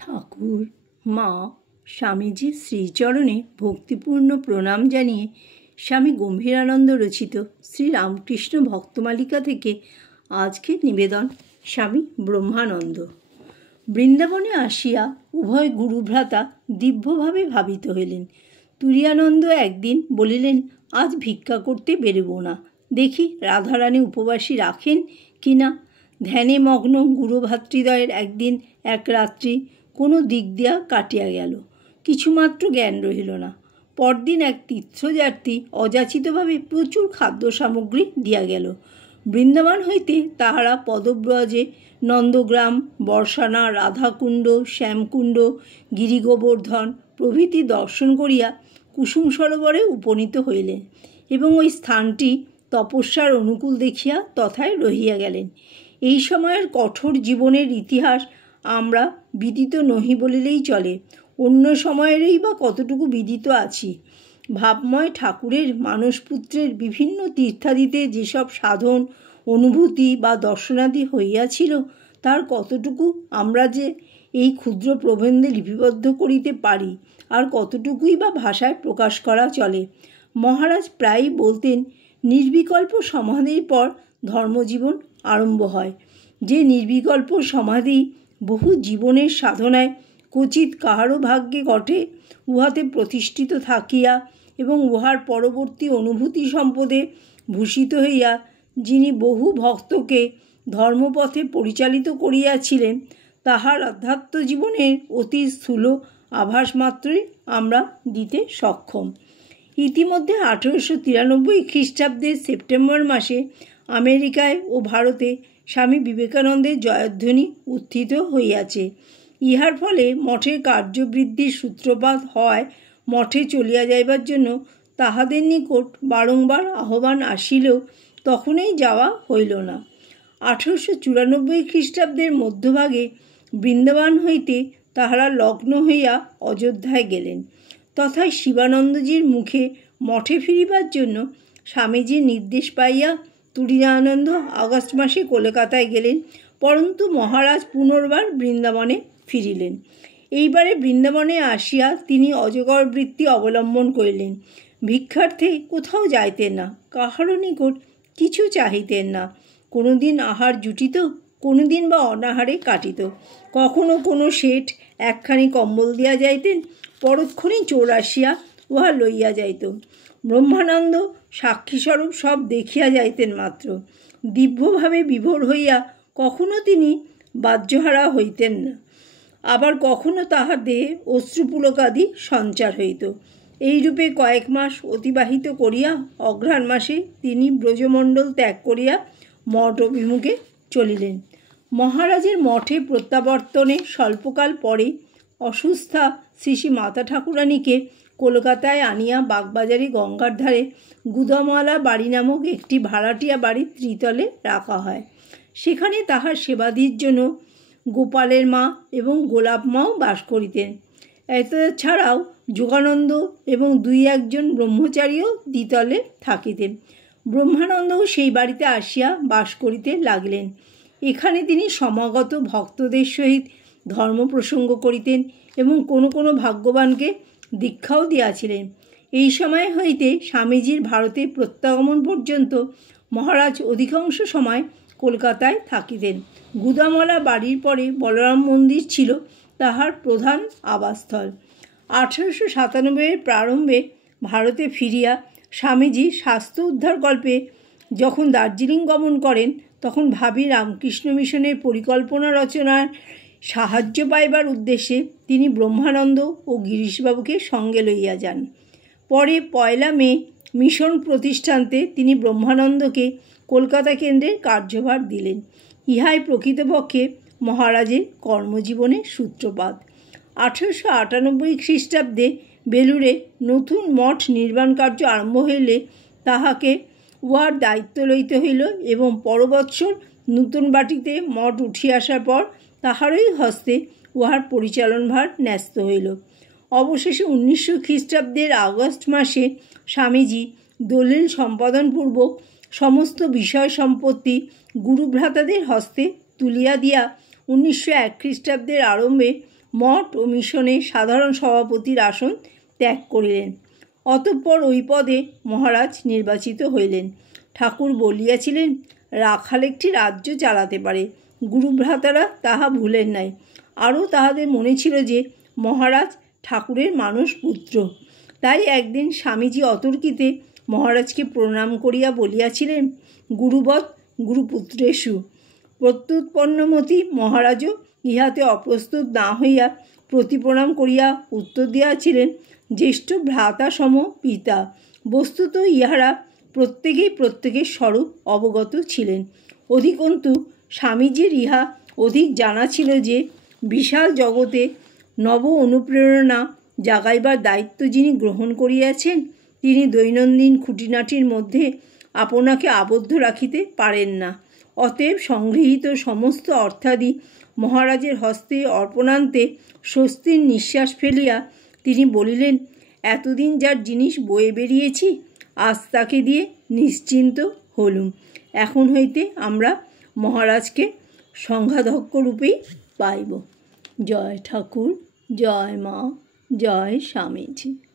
ঠাকুর মা স্বামীজির শ্রীচরণে ভক্তিপূর্ণ প্রণাম জানিয়ে স্বামী গম্ভীরানন্দ রচিত শ্রীরামকৃষ্ণ ভক্তমালিকা থেকে আজকের নিবেদন স্বামী ব্রহ্মানন্দ। বৃন্দাবনে আসিয়া উভয় গুরুভ্রাতা দিব্যভাবে ভাবিত হইলেন। তুরীয়ানন্দ একদিন বলিলেন, আজ ভিক্ষা করতে বেরোব না, দেখি রাধারানী উপবাসী রাখেন কি না। ধ্যানে মগ্ন গুরুভাতৃদ্বয়ের একদিন এক রাত্রি কোনো দিক দিয়া কাটিয়া গেল, কিছুমাত্র জ্ঞান রহিল না। পরদিন এক তীর্থযাত্রী অযাচিতভাবে প্রচুর খাদ্য সামগ্রী দিয়া গেল। বৃন্দাবন হইতে তাহারা পদব্রজে নন্দগ্রাম, বর্ষানা, রাধাকুণ্ড, শ্যামকুণ্ড, গিরিগোবর্ধন প্রভৃতি দর্শন করিয়া কুসুম সরোবরে উপনীত হইলেন এবং ওই স্থানটি তপস্যার অনুকূল দেখিয়া তথায় রহিয়া গেলেন। এই সময়ের কঠোর জীবনের ইতিহাস আমরা বিদিত নহি বলিলেই চলে, অন্য সময়েরই বা কতটুকু বিদিত আছি। ভাবময় ঠাকুরের মানসপুত্রের বিভিন্ন তীর্থাদিতে যেসব সাধন, অনুভূতি বা দর্শনাদি হইয়াছিল, তার কতটুকু আমরা যে এই ক্ষুদ্র প্রবন্ধে লিপিবদ্ধ করিতে পারি, আর কতটুকুই বা ভাষায় প্রকাশ করা চলে। মহারাজ প্রায়ই বলতেন, নির্বিকল্প সমাধির পর ধর্মজীবন আরম্ভ হয়। যে নির্বিকল্প সমাধি বহু জীবনের সাধনায় ক্বচিৎ কাহারও ভাগ্যে ঘটে, উহাতে প্রতিষ্ঠিত থাকিয়া এবং উহার পরবর্তী অনুভূতি সম্পদে ভূষিত হইয়া যিনি বহু ভক্তকে ধর্মপথে পরিচালিত করিয়াছিলেন, তাহার আধ্যাত্ম জীবনের অতি স্থূল আভাস মাত্রই আমরা দিতে সক্ষম। ইতিমধ্যে 1893 খ্রিস্টাব্দের সেপ্টেম্বর মাসে আমেরিকায় ও ভারতে স্বামী বিবেকানন্দের জয়ধ্বনি উত্থিত হইয়াছে। ইহার ফলে মঠের কার্যবৃদ্ধির সূত্রপাত হওয়ায় মঠে চলিয়া যাইবার জন্য তাহাদের নিকট বারংবার আহ্বান আসিলেও তখনই যাওয়া হইল না। 1894 খ্রিস্টাব্দের মধ্যভাগে বৃন্দাবন হইতে তাহারা লগ্ন হইয়া অযোধ্যায় গেলেন। তথায় শিবানন্দজির মুখে মঠে ফিরিবার জন্য স্বামীজির নির্দেশ পাইয়া তুরীয়ানন্দ আগস্ট মাসে কলকাতায় গেলেন, পরন্তু মহারাজ পুনর্বার বৃন্দাবনে ফিরিলেন। এইবারে বৃন্দাবনে আসিয়া তিনি অজগর বৃত্তি অবলম্বন করিলেন। ভিক্ষার্থে কোথাও যাইতেন না, কাহারও নিকট কিছু চাহিতেন না। কোনো দিন আহার জুটিত, কোনো দিন বা অনাহারে কাটিত। কখনো কোনো শেঠ একখানি কম্বল দিয়া যাইতেন, পরক্ষণেই চোর আসিয়া উহা লইয়া যাইত। ব্রহ্মানন্দ সাক্ষীস্বরূপ সব দেখিয়া যাইতেন মাত্র। দিব্যভাবে বিভোর হইয়া কখনো তিনি বাহ্যহারা হইতেন না, আবার কখনো তাহার দেহে অশ্রুপুলকাদি সঞ্চার হইত। এইরূপে কয়েক মাস অতিবাহিত করিয়া অঘ্রাণ মাসে তিনি ব্রজমণ্ডল ত্যাগ করিয়া মঠ অভিমুখে চলিলেন। মহারাজের মঠে প্রত্যাবর্তনে স্বল্পকাল পরে অসুস্থা শ্রী শ্রী মাতা ঠাকুরানীকে কলকাতায় আনিয়া বাগবাজারে গঙ্গার ধারে গুদামওয়ালা বাড়ি নামক একটি ভাড়াটিয়া বাড়ির ত্রিতলে রাখা হয়। সেখানে তাহার সেবাদির জন্য গোপালের মা এবং গোলাপ মাও বাস করিতেন। এছাড়াও যোগানন্দ এবং 2-1 ব্রহ্মচারীও দ্বিতলে থাকিতেন। ব্রহ্মানন্দও সেই বাড়িতে আসিয়া বাস করিতে লাগিলেন। এখানে তিনি সমাগত ভক্তদের সহিত ধর্ম প্রসঙ্গ করিতেন এবং কোনো কোনো ভাগ্যবানকে দীক্ষাও দিয়াছিলেন। এই সময় হইতে স্বামীজির ভারতে প্রত্যাগমন পর্যন্ত মহারাজ অধিকাংশ সময় কলকাতায় থাকিতেন। গুদামওয়ালা বাড়ির পরে বলরাম মন্দির ছিল তাহার প্রধান আবাসস্থল। 1897 প্রারম্ভে ভারতে ফিরিয়া স্বামীজি স্বাস্থ্য উদ্ধারকল্পে যখন দার্জিলিং গমন করেন, তখন ভাবী রামকৃষ্ণ মিশনের পরিকল্পনা রচনার সাহায্য পাইবার উদ্দেশ্যে তিনি ব্রহ্মানন্দ ও গিরিশবাবুকে সঙ্গে লইয়া যান। পরে 1 মে মিশন প্রতিষ্ঠানতে তিনি ব্রহ্মানন্দকে কলকাতা কেন্দ্রের কার্যভার দিলেন। ইহাই প্রকৃতপক্ষে মহারাজের কর্মজীবনের সূত্রপাত। 1898 খ্রিস্টাব্দে বেলুড়ে নতুন মঠ নির্মাণ কার্য আরম্ভ হইলে তাহাকে উহার দায়িত্ব লইতে হইল এবং পরবৎসর নূতন বাটিতে মঠ উঠিয়া আসার পর তাহারই হস্তে উহার পরিচালনভার ন্যস্ত হইল। অবশেষে 1900 খ্রিস্টাব্দের আগস্ট মাসে স্বামীজি দলিল সম্পাদনপূর্বক সমস্ত বিষয় সম্পত্তি গুরুভ্রাতাদের হস্তে তুলিয়া দিয়া 1901 খ্রিস্টাব্দের আরম্ভে মঠ ও মিশনের সাধারণ সভাপতির আসন ত্যাগ করিলেন। অতঃপর ওই পদে মহারাজ নির্বাচিত হইলেন। ঠাকুর বলিয়াছিলেন, রাখাল একটি রাজ্য চালাতে পারে। গুরুভ্রাতারা তাহা ভুলেন নাই। আরও তাহাদের মনে ছিল যে মহারাজ ঠাকুরের মানস পুত্র। তাই একদিন স্বামীজি অতর্কিতে মহারাজকে প্রণাম করিয়া বলিয়াছিলেন, গুরুবৎ গুরুপুত্রেষু। প্রত্যুৎপন্নমতি মহারাজও ইহাতে অপ্রস্তুত না হইয়া প্রতিপ্রণাম করিয়া উত্তর দিয়াছিলেন, জ্যেষ্ঠ ভ্রাতা সম পিতা। বস্তুত ইহারা প্রত্যেকেই প্রত্যেকের স্বরূপ অবগত ছিলেন। অধিকন্তু স্বামীজির ইহা অধিক জানা ছিল যে বিশাল জগতে নব অনুপ্রেরণা জাগাইবার দায়িত্ব যিনি গ্রহণ করিয়াছেন, তিনি দৈনন্দিন খুঁটিনাটির মধ্যে আপনাকে আবদ্ধ রাখিতে পারেন না। অতএব সংগৃহীত সমস্ত অর্থাদি মহারাজের হস্তে অর্পণান্তে স্বস্তির নিঃশ্বাস ফেলিয়া তিনি বলিলেন, এতদিন যার জিনিস বয়ে বেরিয়েছি, আজ তাকে দিয়ে নিশ্চিন্ত হলুম। এখন হইতে আমরা মহারাজকে সংঘাধ্যক্ষ রূপেই পাইব। জয় ঠাকুর, জয় মা, জয় স্বামীজি।